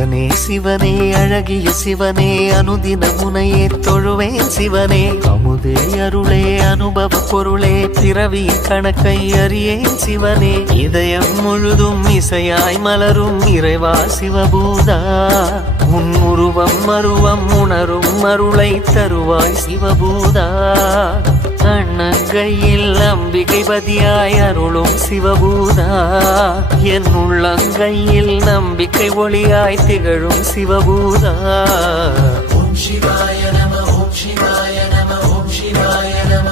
சிவனே சிவனே அழகிய சிவனே அனுதின முனையே தொழுவேன் சிவனே அமுதே அருளே அனுபவ பொருளே பிறவி கணக்கை அறியேன் சிவனே இதயம் முழுதும் இசையாய் மலரும் இறைவா சிவபூதா உன் உருவம் மருவம் உணரும் அருளை தருவாய் சிவபூதா அண்ணங்கையில் அம்பிகை பதியாய் அருளும் சிவபூதா என் உள்ளங்கையில் நம்பிக்கை ஒளியாய் திகழும் சிவபூதா ஓம் சிவாய நம ஓம் சிவாய நம ஓம் சிவாய நம